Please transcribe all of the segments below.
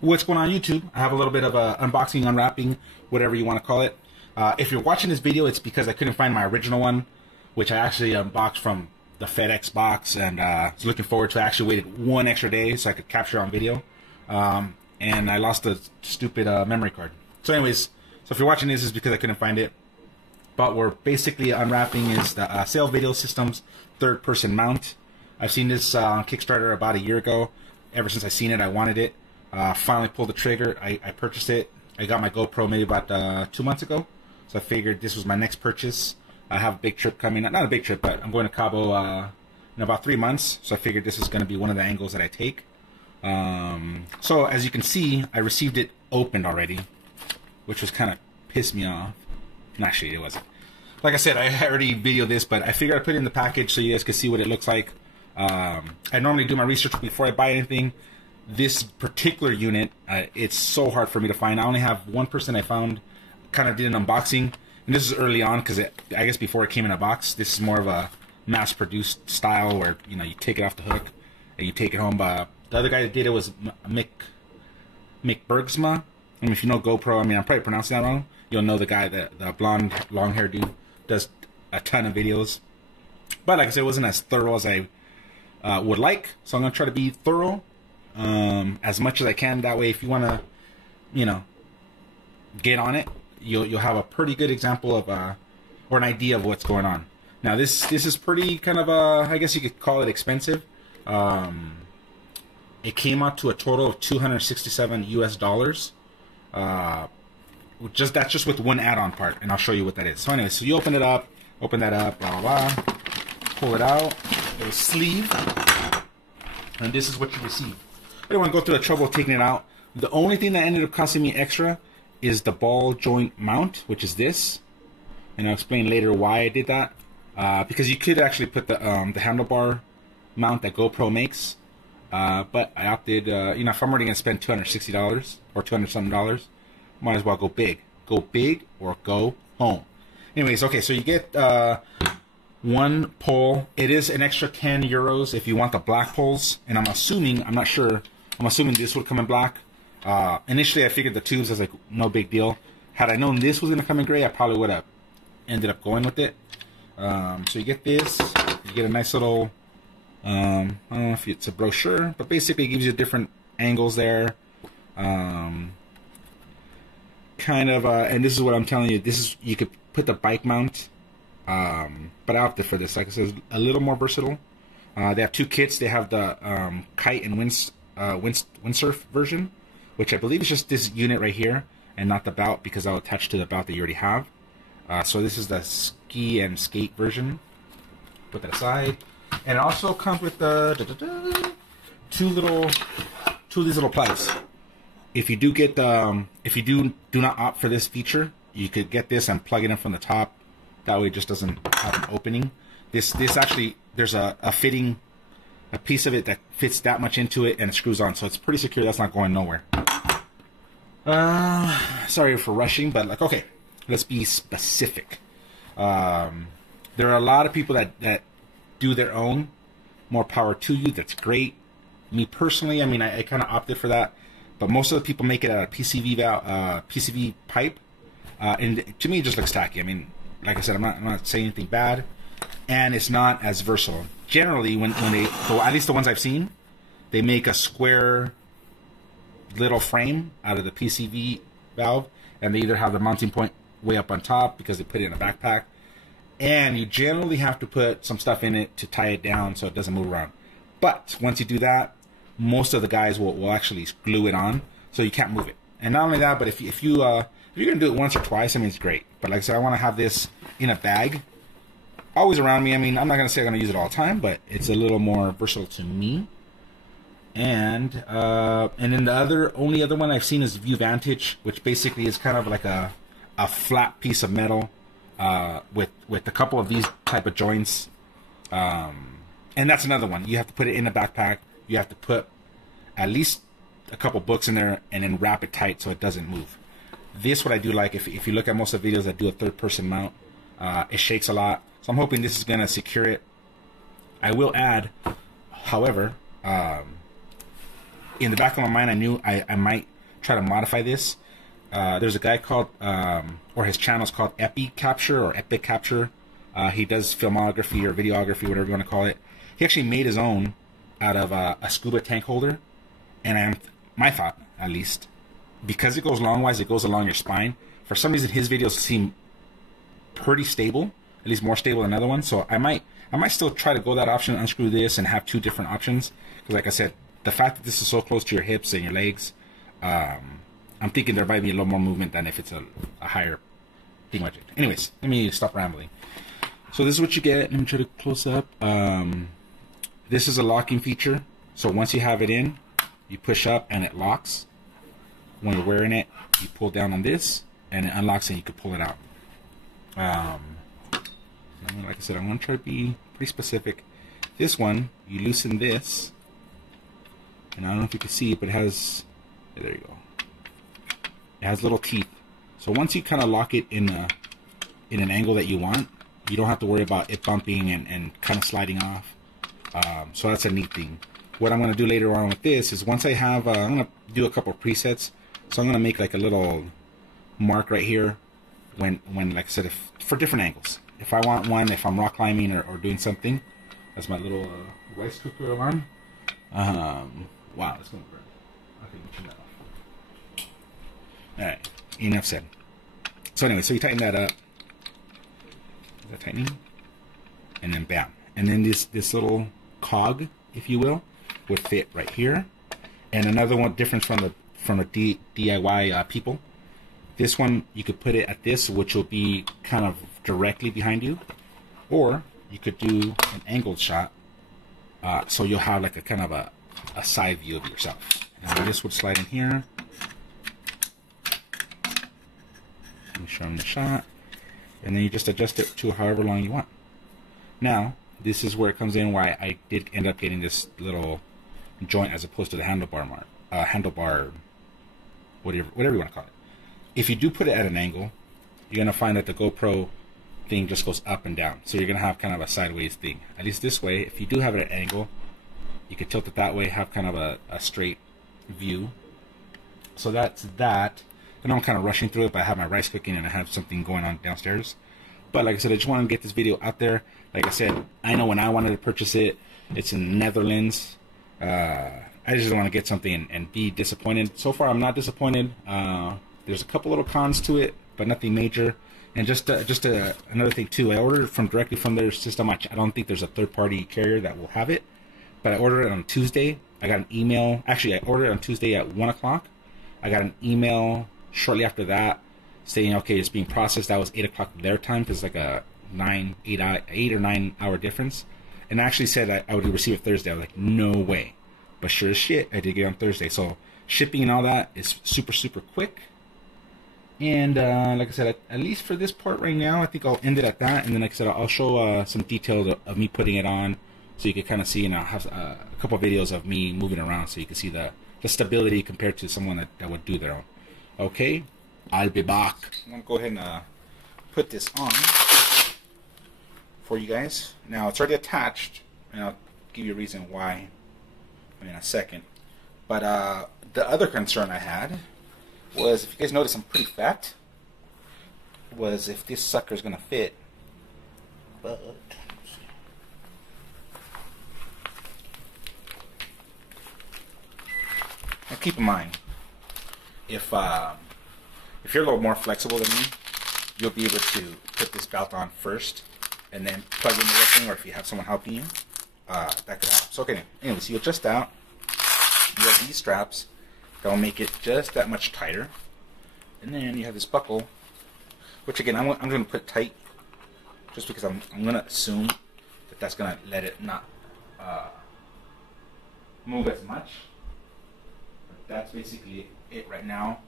What's going on YouTube? I have a little bit of a unboxing, unwrapping, whatever you want to call it. If you're watching this video, it's because I couldn't find my original one, which I actually unboxed from the FedEx box, and was looking forward to. I actually waited one extra day so I could capture it on video, and I lost the stupid memory card. So anyways, so if you're watching this, it's because I couldn't find it. But we're basically unwrapping is the Sail Video Systems third-person mount. I've seen this on Kickstarter about a year ago. Ever since I seen it, I wanted it. Finally pulled the trigger. I purchased it. I got my GoPro maybe about 2 months ago. So I figured this was my next purchase. I have a big trip coming. Not a big trip, but I'm going to Cabo in about 3 months. So I figured this is going to be one of the angles that I take. So as you can see, I received it opened already, which was kind of pissed me off. Actually, it wasn't. Like I said, I already videoed this, but I figured I'd put it in the package so you guys can see what it looks like. I normally do my research before I buy anything. This particular unit, it's so hard for me to find. I only have one person I found, kind of did an unboxing. And this is early on because I guess before it came in a box. This is more of a mass-produced style where, you know, you take it off the hook and you take it home. But the other guy that did it was Mick Bergsma. I mean, if you know GoPro, I mean, I'm probably pronouncing that wrong. You'll know the guy, the blonde, long-hair dude, does a ton of videos. But like I said, it wasn't as thorough as I would like. So I'm going to try to be thorough as much as I can. That way, if you want to, you know, get on it, you'll have a pretty good example of, or an idea of what's going on. Now, this is pretty kind of, I guess you could call it expensive. It came out to a total of $267 US. That's just with one add-on part, and I'll show you what that is. So anyway, so you open it up, open that up, blah, blah, blah, pull it out, little sleeve, and this is what you receive. I didn't want to go through the trouble of taking it out. The only thing that ended up costing me extra is the ball joint mount, which is this, and I'll explain later why I did that. Because you could actually put the handlebar mount that GoPro makes, but I opted, you know, if I'm already going to spend $260 or $200-something, might as well go big. Go big or go home. Anyways, okay, so you get one pole. It is an extra 10 euros if you want the black poles, and I'm assuming, I'm not sure, I'm assuming this would come in black. Initially, I figured the tubes, I was like, no big deal. Had I known this was going to come in gray, I probably would have ended up going with it. So you get this, you get a nice little, I don't know if it's a brochure, but basically it gives you different angles there. Kind of, and this is what I'm telling you, this is, you could put the bike mount, but I opted for this. Like I said, a little more versatile. They have two kits. They have the kite and windsurf version, which I believe is just this unit right here, and not the bout, because I'll attach to the bout that you already have. So this is the ski and skate version. Put that aside. And it also comes with the two of these little plugs. If you do get if you do not opt for this feature, you could get this and plug it in from the top. That way it just doesn't have an opening. This actually, there's a fitting, a piece of it that fits that much into it, and it screws on, so it's pretty secure. That's not going nowhere. Sorry for rushing, but like, okay, let's be specific. There are a lot of people that do their own. More power to you. That's great. Me personally, I mean, I kind of opted for that. But most of the people make it out of PCV pipe, and to me it just looks tacky. I mean, like I said, I'm not saying anything bad, and it's not as versatile. Generally, when they, at least the ones I've seen, they make a square little frame out of the PCV valve, and they either have the mounting point way up on top because they put it in a backpack, and you generally have to put some stuff in it to tie it down so it doesn't move around. But once you do that, most of the guys will actually glue it on, so you can't move it. And not only that, but if you're gonna do it once or twice, I mean, it's great. But like I said, I want to have this in a bag, always around me. I mean, I'm not gonna say I'm gonna use it all the time, but it's a little more versatile to me. And then the only other one I've seen is View Vantage, which basically is kind of like a flat piece of metal with a couple of these type of joints. And that's another one. You have to put it in a backpack. You have to put at least a couple books in there and then wrap it tight so it doesn't move. This, what I do like, if you look at most of the videos that do a third-person mount, it shakes a lot. So I'm hoping this is going to secure it. I will add, however, in the back of my mind, I knew I might try to modify this. There's a guy called, or his channel is called Epic Capture or Epic Capture. He does filmography or videography, whatever you want to call it. He actually made his own out of a scuba tank holder. And my thought, at least, because it goes longwise, it goes along your spine. For some reason, his videos seem pretty stable, at least more stable than other ones. So I might still try to go that option, unscrew this, and have two different options. Because like I said, the fact that this is so close to your hips and your legs, I'm thinking there might be a little more movement than if it's a higher thing budget. Anyways, let me stop rambling. So this is what you get. Let me try to close up. This is a locking feature. So once you have it in, you push up and it locks. When you're wearing it, you pull down on this and it unlocks and you can pull it out. Like I said, I'm going to try to be pretty specific. This one, you loosen this. And I don't know if you can see it, but it has, there you go. It has little teeth. So once you kind of lock it in an angle that you want, you don't have to worry about it bumping and kind of sliding off. So that's a neat thing. What I'm going to do later on with this is once I have, I'm going to do a couple presets. So I'm going to make like a little mark right here when like I said, for different angles. If I want one, if I'm rock climbing or doing something. That's my little rice cooker alarm. Wow, that's going to burn. Okay, turn that off. Alright, enough said. So anyway, so you tighten that up. Is that tightening? And then bam. And then this little cog, if you will, would fit right here. And another one difference from the d.i.y. people. This one, you could put it at this, which will be kind of directly behind you. Or you could do an angled shot. So you'll have like a kind of a side view of yourself. And this would slide in here. Let me show them the shot. And then you just adjust it to however long you want. Now, this is where it comes in why I did end up getting this little joint as opposed to the handlebar, whatever you want to call it. If you do put it at an angle, you're going to find that the GoPro thing just goes up and down. So you're going to have kind of a sideways thing. At least this way, if you do have it at an angle, you can tilt it that way, have kind of a straight view. So that's that. I know I'm kind of rushing through it, but I have my rice cooking and I have something going on downstairs. But like I said, I just want to get this video out there. Like I said, I know when I wanted to purchase it, it's in Netherlands. I just don't want to get something and be disappointed. So far, I'm not disappointed. There's a couple little cons to it, but nothing major. And just another thing too, I ordered it directly from their system. I don't think there's a third-party carrier that will have it. But I ordered it on Tuesday. I got an email. Actually, I ordered it on Tuesday at 1 o'clock. I got an email shortly after that saying, okay, it's being processed. That was 8 o'clock their time because it's like a 8 or 9 hour difference. And I actually said I would receive it Thursday. I was like, no way. But sure as shit, I did get it on Thursday. So shipping and all that is super, super quick. And like I said, at least for this part right now, I think I'll end it at that. And then like I said, I'll show some details of me putting it on so you can kind of see, and I'll have a couple of videos of me moving around so you can see the stability compared to someone that would do their own. Okay, I'll be back. I'm going to go ahead and put this on for you guys. Now, it's already attached, and I'll give you a reason why in a second. But the other concern I had was, if you guys notice I'm pretty fat, was if this sucker's going to fit. But now keep in mind, if you're a little more flexible than me, you'll be able to put this belt on first and then plug in the thing, or if you have someone helping you, that could help. So okay, anyway, so you adjust out. You have these straps that will make it just that much tighter, and then you have this buckle, which again I'm going to put tight, just because I'm going to assume that that's going to let it not move as much. But that's basically it right now.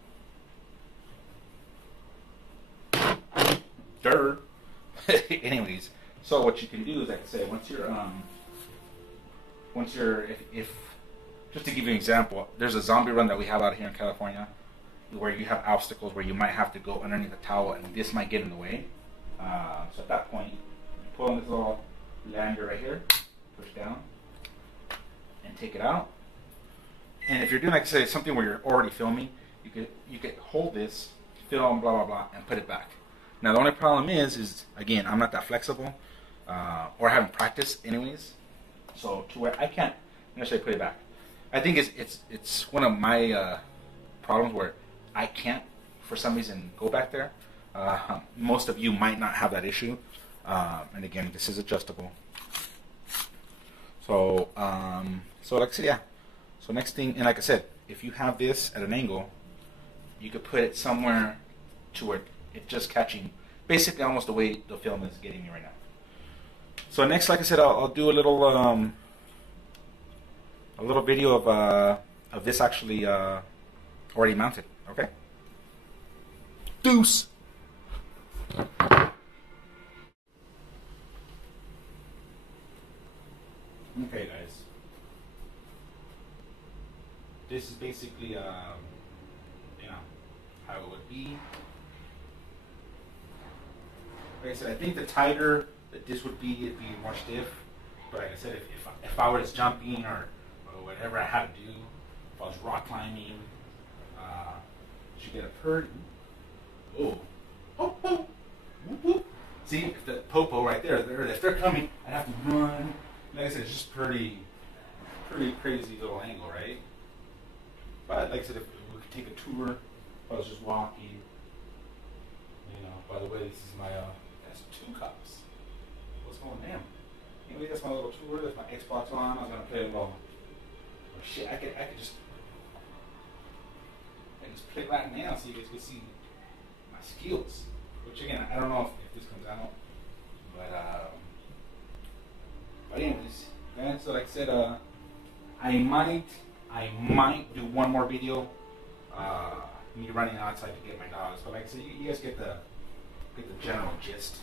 Dirt. Anyways, so what you can do is, like I say, once you're if just to give you an example, there's a zombie run that we have out here in California where you have obstacles where you might have to go underneath the towel and this might get in the way. So at that point, you pull on this little lanyard right here, push down, and take it out. And if you're doing, like I say, something where you're already filming, you could hold this, film, blah blah blah, and put it back. Now the only problem is again, I'm not that flexible, or I haven't practiced anyways, so to where I can't necessarily put it back. I think it's one of my problems where I can't, for some reason, go back there. Most of you might not have that issue, and again, this is adjustable. So, so like I said, yeah. So next thing, and like I said, if you have this at an angle, you could put it somewhere to where it's just catching, basically almost the way the film is getting me right now. So next, like I said, I'll do a little video of this actually already mounted. Okay. Deuce. Okay, guys. This is basically, you know, how it would be. Like I said, I think the tighter that this would be, it'd be more stiff. But like I said, if I was jumping or whatever I had to do, if I was rock climbing, you should get a pretty. Oh, oh, oh, whoop, whoop. See, if the popo right there, if they're coming, I'd have to run. Like I said, it's just pretty crazy little angle, right? But like I said, if we could take a tour, if I was just walking, you know. By the way, this is my that's 2 cups. What's going on? Anyway, that's my little tour. There's my Xbox on. I was gonna play a little. Oh shit! I could just play right now so you guys can see my skills. Which again, I don't know if this comes out, but anyways, man. So like I said, I might do one more video, me running outside to get my dogs. But like I said, you guys get the general gist.